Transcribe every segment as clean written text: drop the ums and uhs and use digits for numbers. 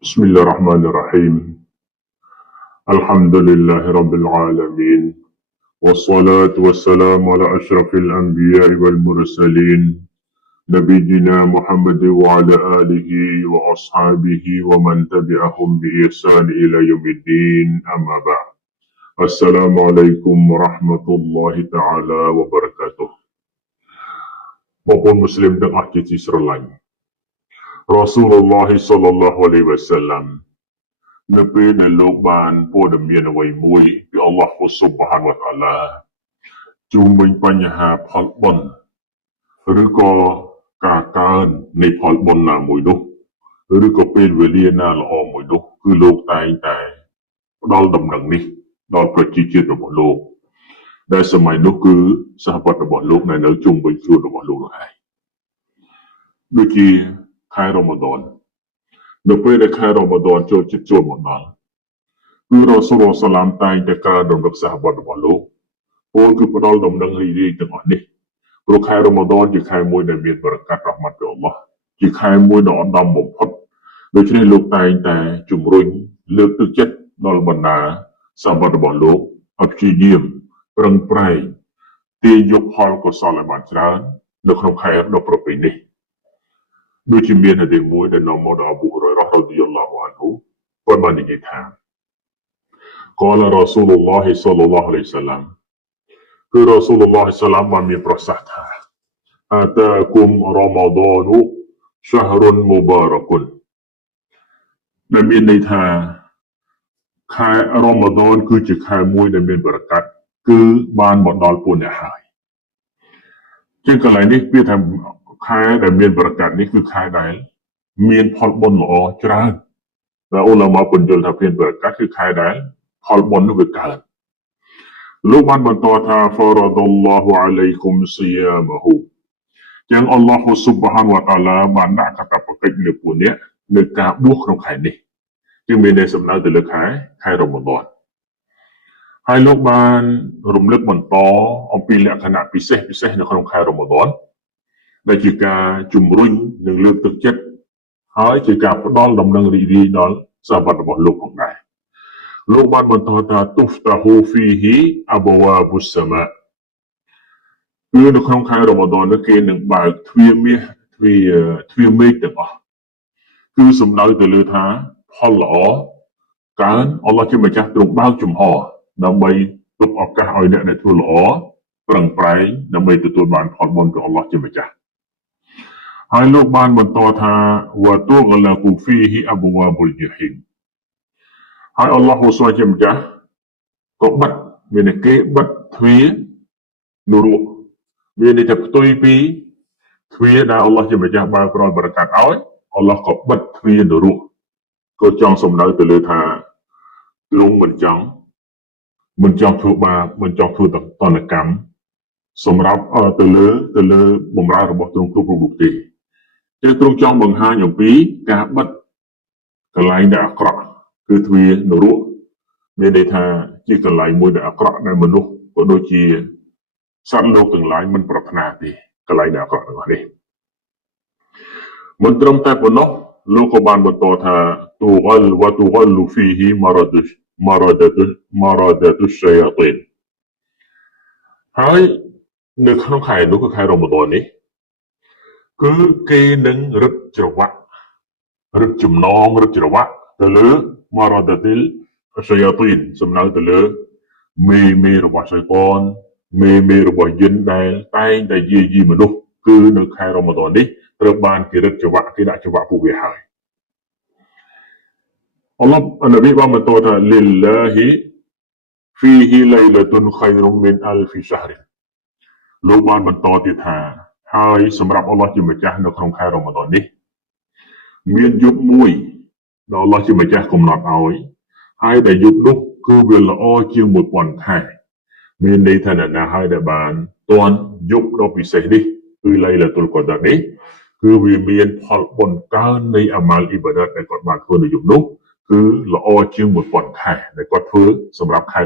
بسم الله الرحمن الرحيم الحمد لله رب العالمين والصلاة والسلام على أشرف الأنبياء والمرسلين نبينا محمد وعلى آله وأصحابه ومن تبعهم بإحسان إلى يوم الدين أما بعد السلام عليكم ورحمة الله تعالى وبركاته បងប្អូនមូស្លីមទាំងអស់ជាទីស្រឡាញ់ Rasulullah sallallahu alaihi wasallam នៅពេលដែលលោកបានព័ត៌មានអ្វីមួយពីអល់ឡោះស៊ុបហានវតាឡាជុំវិញបញ្ហាផលបុណ្យឬក៏ការកើននៃផលបុណ្យណាមួយនោះឬក៏ពេលវេលាណាល្អមួយនោះគឺលោកតែងតែផ្ដល់ដំណឹងនេះដល់ប្រជាជាតិរបស់លោកដែលសម័យនោះគឺសហព័ន្ធរបស់លោកនៅជុំវិញខ្លួនរបស់លោកនោះឯងដូចជាខែរ៉ម៉ាឌន នៅពេលដែលខែរ៉ម៉ាឌនចូលមកដល់គឺរ៉ូស៊ូលសាឡាមតែងតែក្រើនរំលឹកសហព័ន្ធរបស់លោកពោលគឺផ្ដល់ដំណឹងរីករាយទាំងអស់នេះព្រោះខែរ៉ម៉ាឌនជាខែមួយដែលមានបរិកាត់រ៉ហ្មាត់ពីអល់ឡោះជាខែមួយដ៏ឧត្តមបំផុតដូច្នេះលោកតែងតែជំរុញលើកទឹកចិត្តដល់បណ្ដាសហព័ន្ធរបស់លោកឲ្យព្យាយាមប្រឹងប្រែងទាញយកផលកុសលឲ្យបានច្រើននៅក្នុងខែដ៏ប្រពៃនេះ ដូចជាមានហដីសមួយដែលនាំមកដោយអប៊ូហ៊ុរ៉ៃរ៉ារ៉ាឌីយ៉ាឡោះអានហ៊ូគាត់បាននិយាយថា قال رسول الله صلى الله عليه وسلم គឺ Rasulullah បានមានប្រសាសន៍ថា آتاكم رمضان شهر مبارك ដែលមានន័យថាខែរ៉ម៉ាឌនគឺជាខែមួយដែលមានបរិកាត់គឺបានមកដល់ពួកអ្នកហើយជាងកន្លែងនេះវាថា ខែដែលមានបរិកាត់នេះគឺខែដែលមានផលបុណ្យល្អច្រើនដែលឧលាមាពន្យល់ថាមានបរិកាត់គឺខែដែលផលបុណ្យនោះវាកើតលោកបានបន្តថា Faradallahu alaykum siyamahu ចឹងអល់ឡោះស៊ុបហានវតាឡាបានដាក់កាតព្វកិច្ចលើពួកអ្នកនៅការបួសក្នុងខែនេះគឺមានន័យសំដៅទៅលើខែរ៉ម៉ាឌនហើយលោកបានរំលឹកបន្តអំពីលក្ខណៈពិសេសនៅក្នុងខែរ៉ម៉ាឌន ដែលជាការជំរុញនិងលើកទឹកចិត្តហើយជាការផ្ដល់ដំណឹងរីករាយដល់សហព័ន្ធរបស់លោកផងដែរលោកបានបន្តថា Tuftahu fihi abwabu sama គឺនៅក្នុងខែរ៉ម៉ាឌននេះគេនឹងបើកទ្វារមាសទ្វារមេឃទាំងអស់គឺសំដៅទៅលើថាផលល្អកើនអល់ឡោះជាម្ចាស់ទ្រង់បើកចំហដើម្បីទុកឱកាសឲ្យអ្នកដែលធ្វើល្អប្រឹងប្រែងដើម្បីទទួលបានផលបុណ្យពីអល់ឡោះជាម្ចាស់ ហើយលោកបានបន្តថាវ៉ាទូកឡាគូហ្វីហ៊ីអបវ៉ាបុលជាហ៊ីមហើយអល់ឡោះសូជាម្ចាស់ក៏បិទមានតែគេបិទទ្វារនរកមានន័យថាផ្ទុយពីទ្វារដែលអល់ឡោះជាម្ចាស់បើកប្រលបរិកាត់ឲ្យអល់ឡោះក៏បិទទ្វារនរកក៏ចង់សំដៅទៅលើថាទ្រង់មិនចង់ធ្វើបាបមិនចង់ធ្វើតនកម្មសម្រាប់ទៅលើបំរើរបស់ទ្រង់គ្រប់រូបទេ គឺទ្រង់ចង់បង្ហាញអំពីការបិទកន្លែងដែលអាក្រក់គឺទ្វារនរកមានន័យថាជាកន្លែងមួយដែលអាក្រក់ដែលមនុស្សក៏ដូចជាសត្វលោកទាំងឡាយមិនប្រាថ្នាទេកន្លែងដែលអាក្រក់ទាំងអស់នេះមិនត្រឹមតែប៉ុណ្ណោះលោកក៏បានបន្តថាទូកលវ៉ាទូកលហ្វីហ៊ីម៉ារ៉ាដតុសយ៉ាទីនហើយនៅក្នុងខែនោះគឺខែរ៉ម៉ាឌននេះ គឺគេនឹងរឹតច្រវាក់រឹតចំណងរឹតច្រវាក់ទៅលើម៉ារ៉ាដទីលសយ៉ាទីនសំដៅទៅលើមេរបស់សៃតានមេរបស់យិនដែលតែងតែយាយីមនុស្សគឺនៅខែរ៉ម៉ាឌននេះត្រូវបានគេរឹតច្រវាក់គេដាក់ច្រវាក់ពួកវាហើយអល់ឡោះនប៊ីបានបន្តថាលិលឡាហ៊ីហ្វីហ៊ីឡៃឡាតុនខៃរុមមីនអលហ្វីសហរលោកបានបន្តទៀតថា ហើយសម្រាប់អល់ឡោះជាម្ចាស់នៅក្នុងខែរ៉ម៉ាឌននេះមានយប់មួយដែលអល់ឡោះជាម្ចាស់កំណត់ឲ្យហើយដែលយប់នោះគឺវាល្អជាង 1000 ខែមានន័យថាអ្នកណាហើយដែលបានទាន់យប់ដ៏ពិសេសនេះគឺឡៃឡាតុលកដរនេះគឺវាមានផលបុណ្យកើននៃអាម៉ាល់អ៊ីបាដាតដែលគាត់បានធ្វើនៅយប់នោះគឺល្អជាង 1000 ខែដែលគាត់ធ្វើសម្រាប់ខែ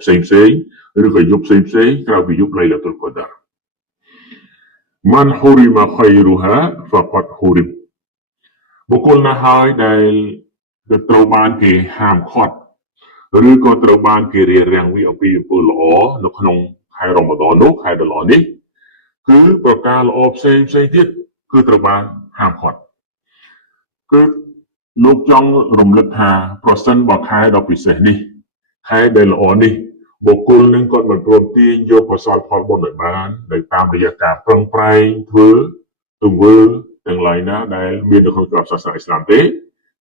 ផ្សេងឬក៏យប់ផ្សេងក្រៅពីយប់ឡៃឡាតុលកដរ من حرم خيرها فقد حرم បុគ្គលណាហើយដែល ก็ត្រូវបានគេហាមឃាត់ឬក៏ត្រូវបានគេរារាំងវាអំពីអំពើល្អនៅក្នុងខែរ៉ូម៉ាដននោះខែដ៏ល្អនេះគឺប្រការល្អផ្សេងទៀតគឺត្រូវបានហាមឃាត់គឺលោកចង់រំលឹកថាប្រសិនបើខែដ៏ពិសេសនេះខែដែលល្អនេះបុគ្គលនឹងគាត់មិនព្រមទាញយកកុសលផលបុណ្យឲ្យបានដោយតាមរយៈការប្រឹងប្រែងធ្វើទង្វើទាំងឡាយណាដែលមាននៅក្នុងក្របសាសនាអ៊ីស្លាមទេ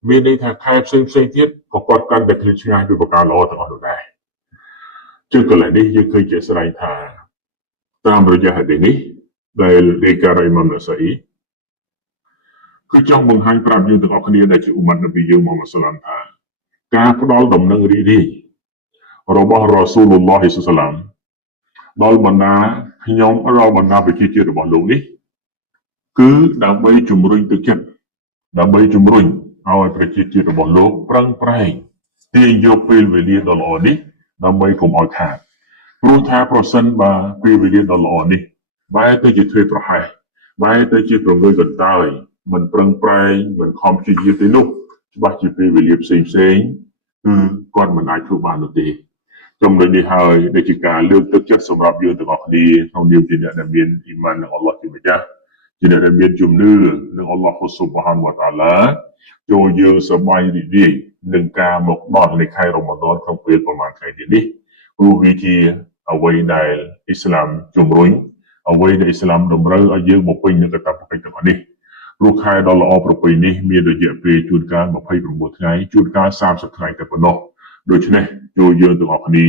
មានន័យថាខែផ្សេងទៀតក៏គាត់កាន់តែឃ្លាតឆ្ងាយពីប្រការល្អទាំងអស់នោះដែរជាកន្លែងនេះយើងឃើញជាក់ស្ដែងថាតាមរយៈហេតុនេះដែលលេខារ៉ៃម៉ាំណាសាអ៊ីគឺចង់បង្ហាញប្រាប់យើងទាំងអស់គ្នាដែលជាអ៊ុម៉ាត់នប៊ីយើងមុហម៉ាត់សាឡមថាការផ្ដល់ដំណឹងរីករាយរបស់រ៉ាស៊ូលុលឡោះហ៊ីសាឡាមដល់បណ្ដាខ្ញុំដល់បណ្ដាប្រជាជាតិរបស់លោកនេះគឺដើម្បីជំរុញទឹកចិត្តដើម្បីជំរុញឲ្យប្រជាជាតិរបស់លោកប្រឹងប្រែងទាញយកពេលវេលាដ៏ល្អនេះដើម្បីកុំឲ្យខាតព្រោះថាប្រសិនបើពេលវេលាដ៏ល្អនេះបែរទៅជាធ្វេសប្រហែសបែរទៅជាប្រងើយកន្តើយមិនប្រឹងប្រែងមិនខំព្យាយាមទេនោះច្បាស់ជាពេលវេលាផ្សេងគឺគាត់មិនអាចធ្វើបាននោះទេចំណុចនេះហើយដែលជាការលើកទឹកចិត្តសម្រាប់យើងទាំងអស់គ្នាក្នុងនាមជាអ្នកដែលមានអ៊ីម៉ាននឹងអល់ឡោះជាម្ចាស់ជាអ្នកដែលមានជំនឿនឹងអល់ឡោះស៊ុបហានវតាអាឡាចូលយើងសប្បាយរីករាយនឹងការមកដល់នៃខែរ៉ូម៉ាដនក្នុងពេលប្រហែលថ្ងៃទៀតនេះព្រោះវាជាអ្វីដែលអ៊ីស្លាមជំរុញអ្វីដែលអ៊ីស្លាមតម្រូវឲ្យយើងបំពេញនូវកាតព្វកិច្ចទាំងអស់នេះព្រោះខែដ៏ល្អប្រពៃនេះមានរយៈពេលជួនកាល29ថ្ងៃជួនកាល30ថ្ងៃតែប៉ុណ្ណោះដូច្នេះចូលយើងទាំងអស់គ្នា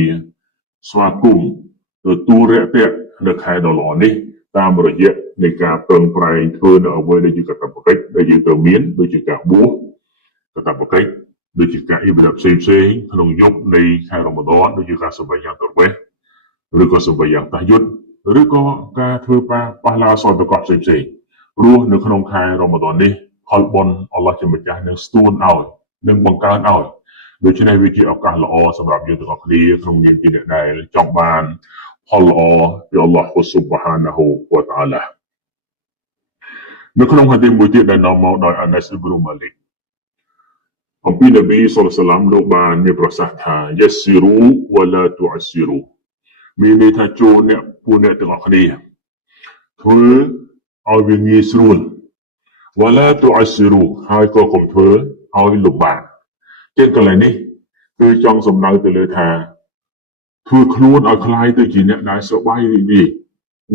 ស្វាគមន៍ទទួលរាក់ទាក់នៅខែដ៏ល្អនេះតាមរយៈនៃការប្រឹងប្រែងធ្វើនៅអ្វីដែលជាកាតព្វកិច្ចដែលយើងត្រូវមានដូចជាការបួសកាតព្វកិច្ចដូចជាការអ៊ីបាដាតផ្សេងក្នុងយុគនៃខែរ៉ូម៉ាដនដូចជាការសម្ដែងយ៉ាងតវេះឬក៏សម្ដែងយ៉ាងតាយុទ្ធឬក៏ការធ្វើប៉ះឡាសតកផ្សេងព្រោះនៅក្នុងខែរ៉ូម៉ាដននេះផលបុណ្យអល់ឡោះជាម្ចាស់នឹងស្ទួនឲ្យនឹងបង្កើនឲ្យដូច្នេះវាជាឱកាសល្អសម្រាប់យើងទាំងអស់គ្នាក្នុងនាមជាអ្នកដែលចង់បានផលល្អពីអល់ឡោះស៊ុបហានាហ៊ូវតាអាឡានៅក្នុងហាឌីសមួយទៀតដែលនាំមកដោយអាណាសអ៊ីប្រូម៉ាលីកអំពីនប៊ីសល្លឡោះសាឡាមលោកបានមានប្រសាសន៍ថាយេស៊ីរូវឡាទូអស្ស៊ីរូមានន័យថាចូលអ្នកពួកអ្នកទាំងអស់គ្នាធ្វើឲ្យវាងាយស្រួលវឡាទូអស្ស៊ីរូហើយក៏កុំធ្វើឲ្យលំបាកជាកន្លែងនេះគឺចង់សំដៅទៅលើថាធ្វើខ្លួនឲ្យคล้ายទៅជាអ្នកដែលសប្បាយរីករាយ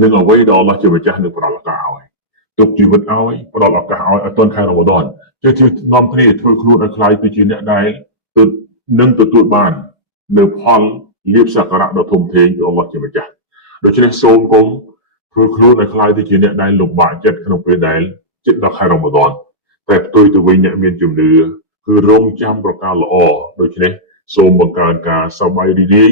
នឹងអ្វីដែលអល់ឡោះជាម្ចាស់នឹងផ្ដល់ឱកាសឲ្យទុកជីវិតឲ្យផ្ដល់ឱកាសឲ្យទាន់ខែរ៉ូម៉ាដនជានាំគ្នាធ្វើខ្លួនឲ្យคล้ายទៅជាអ្នកដែលនឹងទទួលបាននៅផលលៀបសក្ការៈដ៏ធំធេងពីអល់ឡោះជាម្ចាស់ដូច្នេះសូមកុំធ្វើខ្លួនឲ្យคล้ายទៅជាអ្នកដែលលំបាកចិត្តក្នុងពេលដែលជិតដល់ខែរ៉ូម៉ាដនតែផ្ទុយទៅវិញអ្នកមានជំនឿគឺរងចាំប្រការល្អដូច្នេះសូមបង្កើនការសប្បាយរីករាយ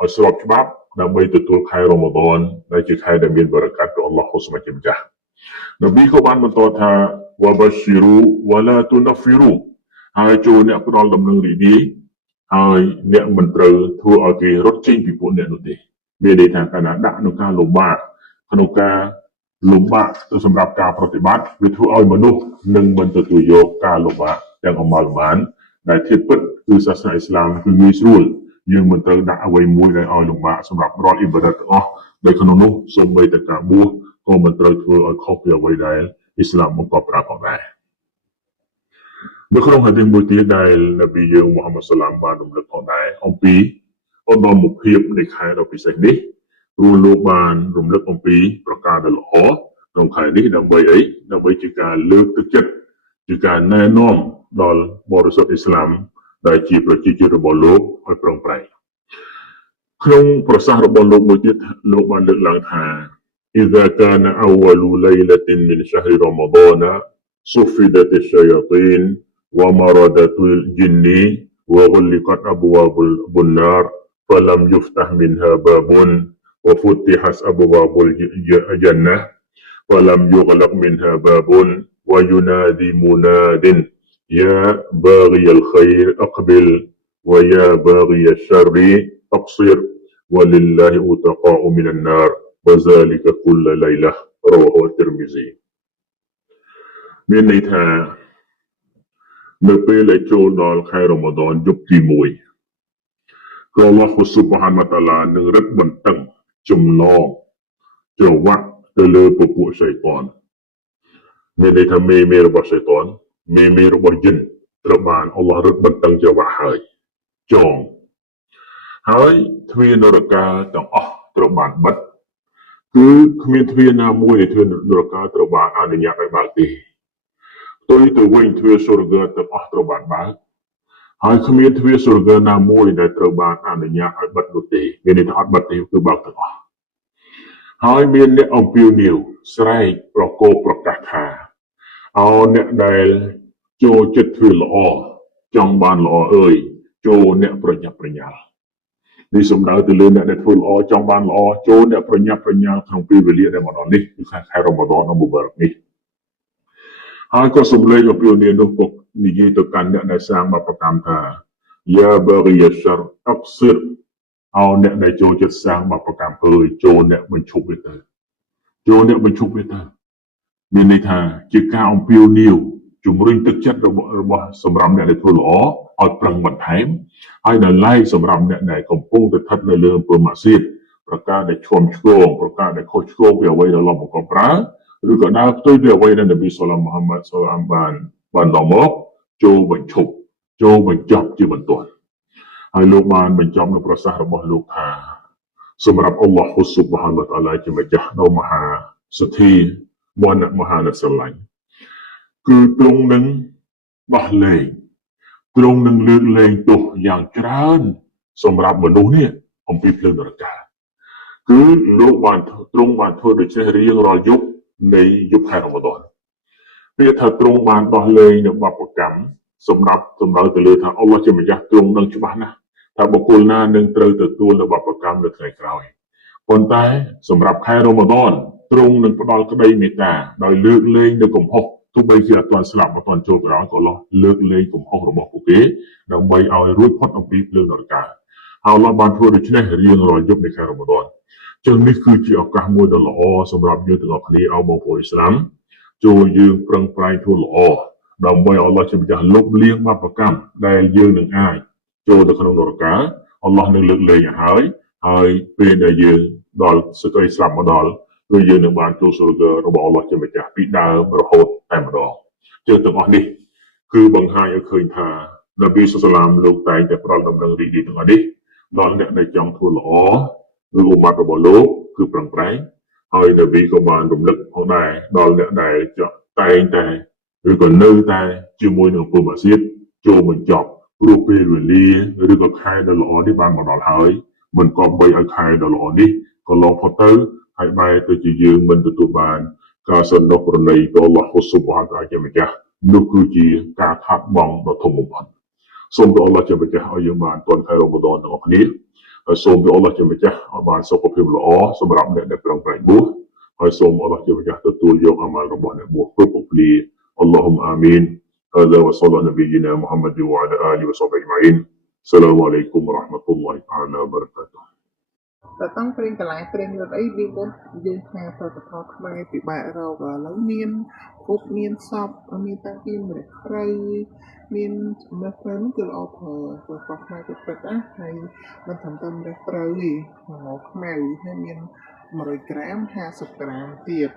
ឲ្យស្របច្បាប់ដើម្បីទទួលខែរ៉ូម៉ាដនដែលជាខែដែលមានបរិកាតពីអល់ឡោះស៊ុបហានជាម្ចាស់នប៊ីក៏បានបន្តថាវ៉ាបាស៊ីរូវ៉ាឡាទូណាហ្វីរូហើយចូលអ្នកផ្ដល់ដំណឹងរីករាយហើយអ្នកមិនត្រូវធ្វើឲ្យគេរត់ចេញពីពួកអ្នកនោះទេមានន័យថាកាលណាដាក់ក្នុងការលំបាកក្នុងការលំបាកទៅសម្រាប់ការប្រតិបត្តិវាធ្វើឲ្យមនុស្សនឹងមិនទទួលយកការលំបាកទាំងអមលបានដែលធៀបពិតគឺសាសនាអ៊ីស្លាមគឺងាយស្រួលយើងមិនត្រូវដាក់អ្វីមួយដែលឲ្យលំបាកសម្រាប់រាល់អ៊ីបាដាតទាំងអស់ដោយក្នុងនោះសូម្បីតែការបួសក៏មិនត្រូវធ្វើឲ្យខុសពីអ្វីដែលអ៊ីស្លាមបង្កប់ប្រាប់ផងដែរនៅក្នុងហាឌីសមួយទៀតដែលនប៊ីយើងមូហាម៉ាត់សាឡាមបានរំលឹកផងដែរអំពីឧត្តមភាពនៃខែដ៏ពិសេសនេះព្រោះលោកបានរំលឹកអំពីប្រការដ៏ល្អក្នុងខែនេះដើម្បីអីដើម្បីជាការលើកទឹកចិត្តជាការណែនាំដល់បរិសុទ្ធអ៊ីស្លាមដែលជាប្រជាជាតិរបស់លោកឲ្យប្រឹងប្រែងក្នុងប្រសាសន៍របស់លោកមួយទៀតលោកបានលើកឡើងថា إذا كان أول ليلة من شهر رمضان صفدت الشياطين ومردت الجن وغلقت أبواب النار فلم يفتح منها باب وفتحت أبواب الجنة فلم يغلق منها باب وينادي مناد يا باغي الخير أقبل ويا باغي الشر أقصر ولله أتقاء من النار وذلك كل ليلة رواه الترمذي មានន័យថា នៅពេលដែលចូលដល់ខែរ៉ូម៉ាឌនយប់ទី1គឺអល់ឡោះស៊ុបហានវតាឡានឹងរឹតបន្តឹងចំណងច្រវាក់ទៅលើពពួកសៃតានមានន័យថាមេរបស់សៃតានមេរបស់យិនត្រូវបានអល់ឡោះរឹតបន្តឹងច្រវាក់ហើយចងហើយទ្វារនរកាទាំងអស់ត្រូវបានបិទគឺគ្មានទ្វារណាមួយដែលទ្វារនរកាត្រូវបានអនុញ្ញាតឲ្យបើកទេផ្ទុយទៅវិញទ្វារសូរហ្គើទាំងអស់ត្រូវបានបើកហើយគ្មានទ្វារសូរហ្គើណាមួយដែលត្រូវបានអនុញ្ញាតឲ្យបិទនោះទេមានន័យថាអត់បិទទេគឺបើកទាំងអស់ហើយមានអ្នកអំពាវនាវស្រែកប្រកបប្រកាសថាអោអ្នកដែលចូលចិត្តធ្វើល្អចង់បានល្អអើយចូលអ្នកប្រញាប់ប្រញាល់នេះសំដៅទៅលើអ្នកដែលធ្វើល្អចង់បានល្អចូលអ្នកប្រញាប់ប្រញាល់ក្នុងពេលវេលាដែលមកដល់នេះគឺខែរ៉ូម៉ាឌនមុបារកនេះហើយក៏សំឡេងអំពាវនាវនោះក៏និយាយទៅកាន់អ្នកដែលសាងបាបកម្មថាយ៉ាបារីយ៉ាសរអកសិរអោអ្នកដែលចូលចិត្តសាងបាបកម្មអើយចូលអ្នកបញ្ឈប់វាទៅចូលអ្នកបញ្ឈប់វាទៅមានន័យថាជាការអំពាវនាវជំរុញទឹកចិត្តរបស់សម្រាប់អ្នកដែលធ្វើល្អឲ្យប្រឹងបន្ថែមហើយនៅឡែកសម្រាប់អ្នកដែលកំពុងស្ថិតនៅលើអំពើម៉ាស៊ីតប្រការដែលឈាំឆ្គងប្រការដែលខុសឆ្គងពីអ្វីដែលAllahបង្កប់ប្រើឬក៏ដើរផ្ទុយពីអ្វីដែលនប៊ីសល្លមហាម៉ាត់សល្លាមបានបន្តមកចូលបញ្ឈប់ចូលបញ្ចប់ជាបន្ទាន់ហើយលោកបានបញ្ចប់នៅប្រសាសន៍របស់លោកថាសម្រាប់អល់ឡោះស៊ុបហានវតាឡាជាម្ចាស់ដ៏មហាសទ្ធាមហាអ្នកស្រឡាញ់គឺទ្រង់នឹងដោះលែងទ្រង់នឹងលើកលែងទោសយ៉ាងច្រើនសម្រាប់មនុស្សនេះអំពីភ្លើងនរកាគឺលោកបានទ្រង់បានធ្វើដូច្នេះរៀងរាល់យប់នៃយប់ខែរ៉ូម៉ាឌនពាក្យថាទ្រង់បានដោះលែងនៅបាបកម្មសម្ដៅទៅលើថាអល់ឡោះជាម្ចាស់ទ្រង់នឹងច្បាស់ណាស់ថាបុគ្គលណានឹងត្រូវទទួលនៅបាបកម្មនៅថ្ងៃក្រោយប៉ុន្តែសម្រាប់ខែរ៉ូម៉ាឌនទ្រង់នឹងផ្ដល់ក្តីមេត្តាដោយលើកលែងនៅកំហុសទោះបីជាអត់ទាន់ស្លាប់អត់ទាន់ចូលក្រោយក៏អល់ឡោះលើកលែងកំហុសរបស់ពួកគេដើម្បីឲ្យរួចផុតអំពីភ្លើងនរកាហើយអល់ឡោះបានធ្វើដូច្នេះរៀងរាល់យប់នៃខែរ៉ូម៉ាឌនចឹងនេះគឺជាឱកាសមួយដ៏ល្អសម្រាប់យើងទាំងអស់គ្នាអោបងប្អូនអ៊ីស្លាមចូលយើងប្រឹងប្រែងធ្វើល្អដើម្បីអល់ឡោះជាម្ចាស់លុបលាងបាបកម្មដែលយើងនឹងអាចចូលទៅក្នុងនរកាអល់ឡោះនឹងលើកលែងឲ្យហើយពេលដែលយើងដល់សេចក្តីស្លាប់មកដល់គឺយើងនឹងបានចូលសុរហ្គើរបស់អល់ឡោះជាម្ចាស់ពីដើមរហូតតែម្ដងជើងទាំងអស់នេះគឺបង្ហាញឲ្យឃើញថានប៊ីសល្លាមលោកតែងតែផ្ដល់ដំណឹងរីករាយទាំងអស់នេះដល់អ្នកដែលចង់ធ្វើល្អឬអ៊ុម៉ាត់របស់លោកគឺប្រឹងប្រែងហើយនប៊ីក៏បានរំលឹកផងដែរដល់អ្នកដែលតែងតែឬក៏នៅតែជាមួយនឹងពុំអាស៊ីតចូលបញ្ចប់ព្រោះពេលវេលាឬក៏ខែដ៏ល្អនេះបានមកដល់ហើយមិនក៏បីឲ្យខែដ៏ល្អនេះក៏ឡងផុតទៅហើយបែរទៅជាយើងមិនទទួលបានការសន្តិប្រណីពីអល់ឡោះស៊ុបហានតាជាម្ចាស់នោះគឺជាការខាតបង់ដ៏ធំបំផុតសូមព្រះអល់ឡោះជាម្ចាស់ឲ្យយើងបានទាន់ខែរ៉ូម៉ាឌនទាំងអស់គ្នាហើយសូមព្រះអល់ឡោះជាម្ចាស់ឲ្យបានសុខភាពល្អសម្រាប់អ្នកដែលប្រឹងប្រែងបួសហើយសូមអល់ឡោះជាម្ចាស់ទទួលយកអាម៉ាល់របស់អ្នកបួសគ្រប់គ្នាអល់ឡោះុមអាមីនهذا وصلى نبينا محمد وعلى آله وصحبه أجمعين السلام عليكم ورحمة الله تعالى وبركاته តើតាំងព្រេងកន្លែងព្រេងរត់អីវាមុនយើងថាផលិតផលខ្មែរពិបាករកឥឡូវមានពុកមានសពមានតាំងពីម្រេចព្រៅមានម្រេចព្រៅនោះគឺល្អប្រើខ្មែរទៅព្រឹកណាហើយមិនត្រឹមតែម្រេចព្រៅទេមកខ្មៅហើយមាន100ក្រាម50ក្រាមទៀត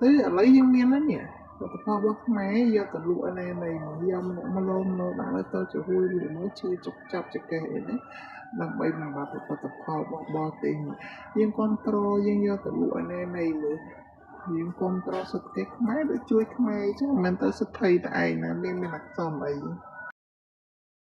ទៅឥឡូវយើងមានហើយនេះផលិតផលរបស់ខ្មែរយកទៅលក់ឯណែយកមកលោដាក់ឲ្យទៅជាហួយឬមកជឿចុកចាប់ចកេះអីណាដើម្បីបំបត្តិផលិតផលរបស់បរទេសយើងគ្រប់គ្រងយើងយកទៅលក់ឯណែមើលយើងគ្រប់គ្រងសេដ្ឋកិច្ចខ្មែរដូចជួយខ្មែរអញ្ចឹងមិនមែនទៅសិទ្ធិតែឯងណាមានអក្សរអី